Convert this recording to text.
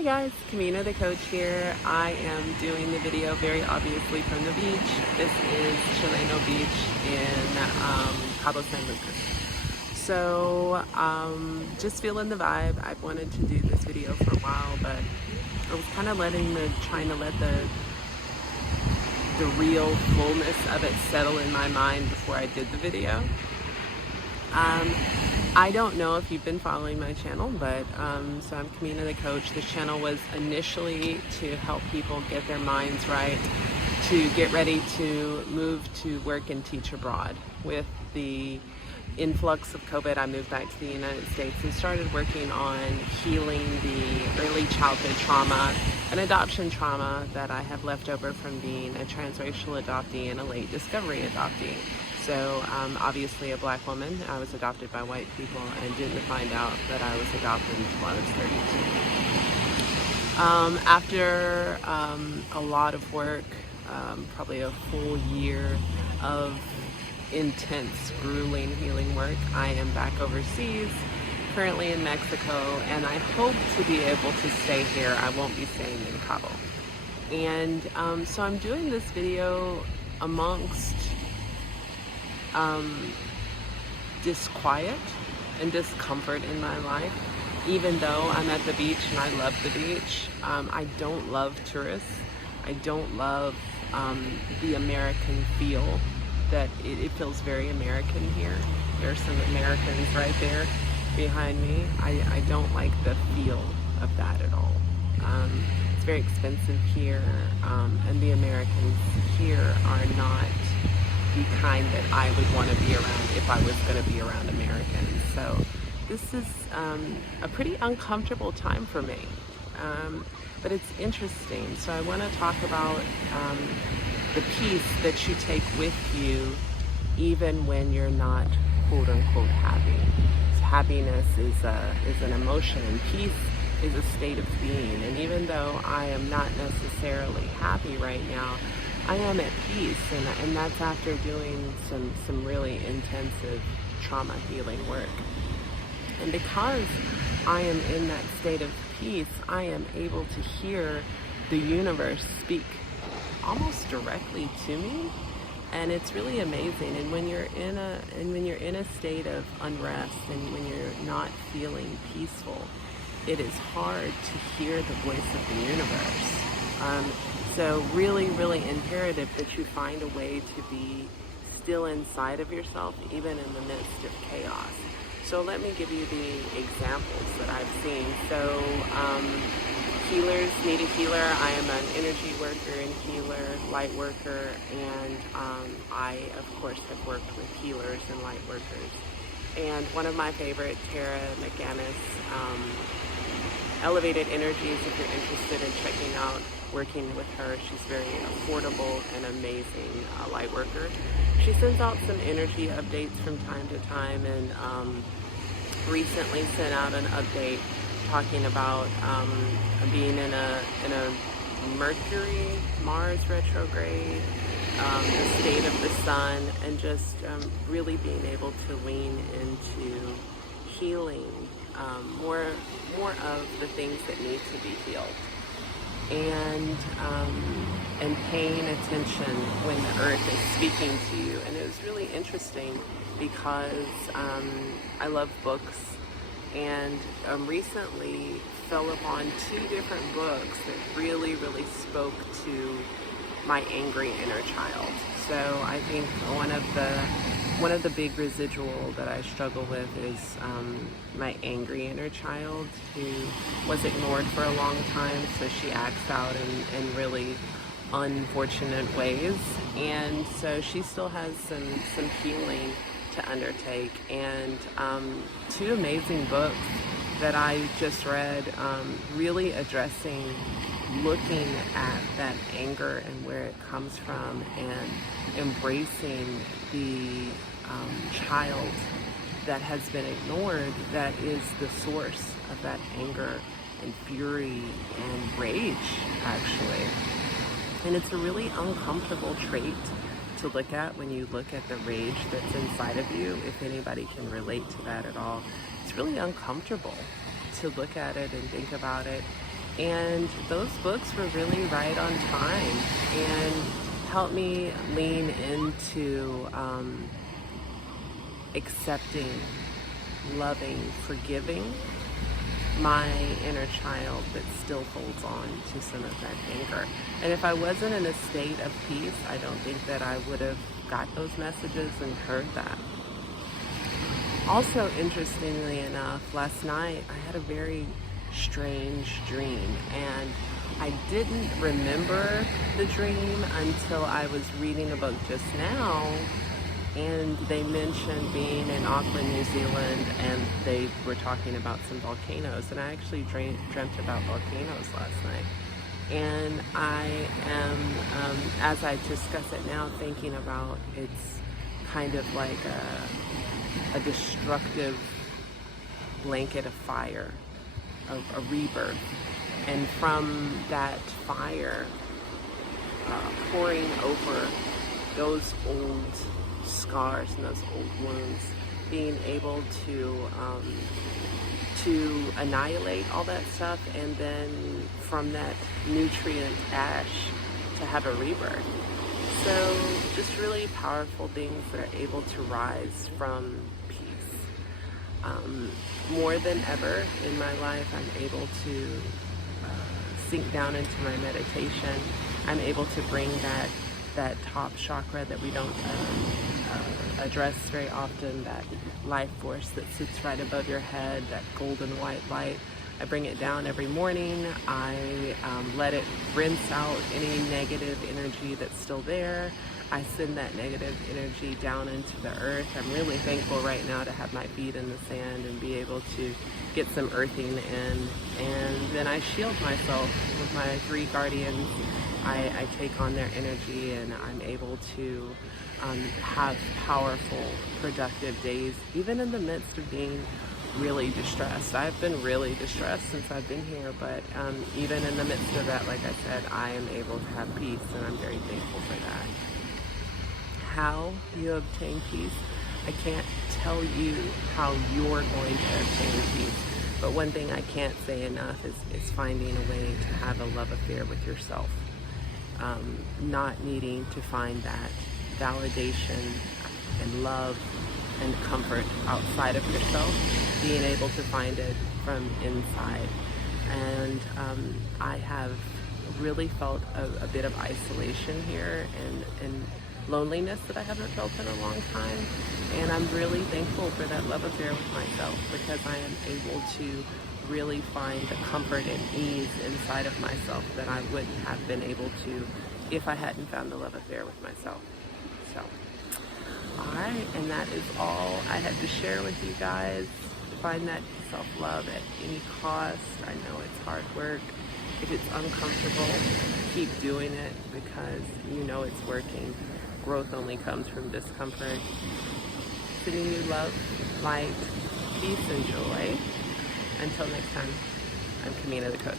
Hi guys, Kamina the coach here. I am doing the video very obviously from the beach. This is Chileno Beach in Cabo San Lucas. So just feeling the vibe. I've wanted to do this video for a while, but I was kind of trying to let the real fullness of it settle in my mind before I did the video. I don't know if you've been following my channel, but so I'm Kamina the coach. This channel was initially to help people get their minds right, to get ready to move to work and teach abroad. With the influx of COVID, I moved back to the United States and started working on healing the early childhood trauma and adoption trauma that I have left over from being a transracial adoptee and a late discovery adoptee. So obviously a black woman, I was adopted by white people and didn't find out that I was adopted until I was 32. After a lot of work, probably a full year of intense, grueling healing work, I am back overseas, currently in Mexico, and I hope to be able to stay here. I won't be staying in Cabo. And so I'm doing this video amongst disquiet and discomfort in my life. Even though I'm at the beach and I love the beach, I don't love tourists. I don't love the American feel that it feels very American here. There are some Americans right there behind me. I don't like the feel of that at all. It's very expensive here, and the Americans here are not the kind that I would want to be around if I was going to be around Americans. So this is a pretty uncomfortable time for me, but it's interesting. So I want to talk about the peace that you take with you even when you're not quote unquote happy. So happiness is an emotion, and peace is a state of being. And even though I am not necessarily happy right now, I am at peace, and that's after doing some really intensive trauma healing work. And because I am in that state of peace, I am able to hear the universe speak almost directly to me, and it's really amazing. And when you're in a state of unrest and when you're not feeling peaceful, it is hard to hear the voice of the universe. So really, really imperative that you find a way to be still inside of yourself, even in the midst of chaos. So let me give you the examples that I've seen. So healers need a healer. I am an energy worker and healer, light worker, and I, of course, have worked with healers and light workers. And one of my favorite, Tara McGannis, Elevated Energies, if you're interested in checking out working with her. She's very affordable and amazing light worker. She sends out some energy updates from time to time, and recently sent out an update talking about being in a Mercury, Mars retrograde, the state of the sun, and just really being able to lean into healing more of the things that need to be healed. And paying attention when the earth is speaking to you. And it was really interesting because I love books, and recently fell upon two different books that really, really spoke to my angry inner child. So I think one of the big residual that I struggle with is my angry inner child, who was ignored for a long time, so she acts out in really unfortunate ways, and so she still has some healing to undertake. And two amazing books that I just read, really looking at that anger and where it comes from, and embracing the child that has been ignored, that is the source of that anger and fury and rage, actually. And it's a really uncomfortable trait to look at when you look at the rage that's inside of you. If anybody can relate to that at all, it's really uncomfortable to look at it and think about it. And those books were really right on time and helped me lean into accepting, loving, forgiving my inner child that still holds on to some of that anger. And if I wasn't in a state of peace, I don't think that I would have got those messages and heard that. Also, interestingly enough, last night I had a very strange dream, and I didn't remember the dream until I was reading a book just now, and they mentioned being in Auckland, New Zealand, and they were talking about some volcanoes, and I actually dreamt about volcanoes last night. And I am, as I discuss it now, thinking about it's kind of like a destructive blanket of fire, of a rebirth. And from that fire pouring over those old scars and those old wounds, being able to annihilate all that stuff, and then from that nutrient ash to have a rebirth. So just really powerful things that are able to rise from peace. More than ever in my life, I'm able to sink down into my meditation. I'm able to bring that top chakra that we don't address very often, that life force that sits right above your head, that golden white light. I bring it down every morning. I let it rinse out any negative energy that's still there. I send that negative energy down into the earth. I'm really thankful right now to have my feet in the sand and be able to get some earthing in. And then I shield myself with my 3 guardians. I take on their energy, and I'm able to have powerful, productive days, even in the midst of being really distressed. I've been really distressed since I've been here, but even in the midst of that, like I said, I am able to have peace, and I'm very thankful for that. How you obtain peace, I can't tell you how you're going to obtain peace, but one thing I can't say enough is finding a way to have a love affair with yourself. Not needing to find that validation and love and comfort outside of yourself, being able to find it from inside. And I have really felt a bit of isolation here and loneliness that I haven't felt in a long time. And I'm really thankful for that love affair with myself, because I am able to really find the comfort and ease inside of myself that I wouldn't have been able to if I hadn't found the love affair with myself. So, alright, and that is all I had to share with you guys. Find that self-love at any cost. I know it's hard work. If it's uncomfortable, keep doing it, because you know it's working. Growth only comes from discomfort. Sending you love, light, peace, and joy. Until next time, I'm Kamina the Coach.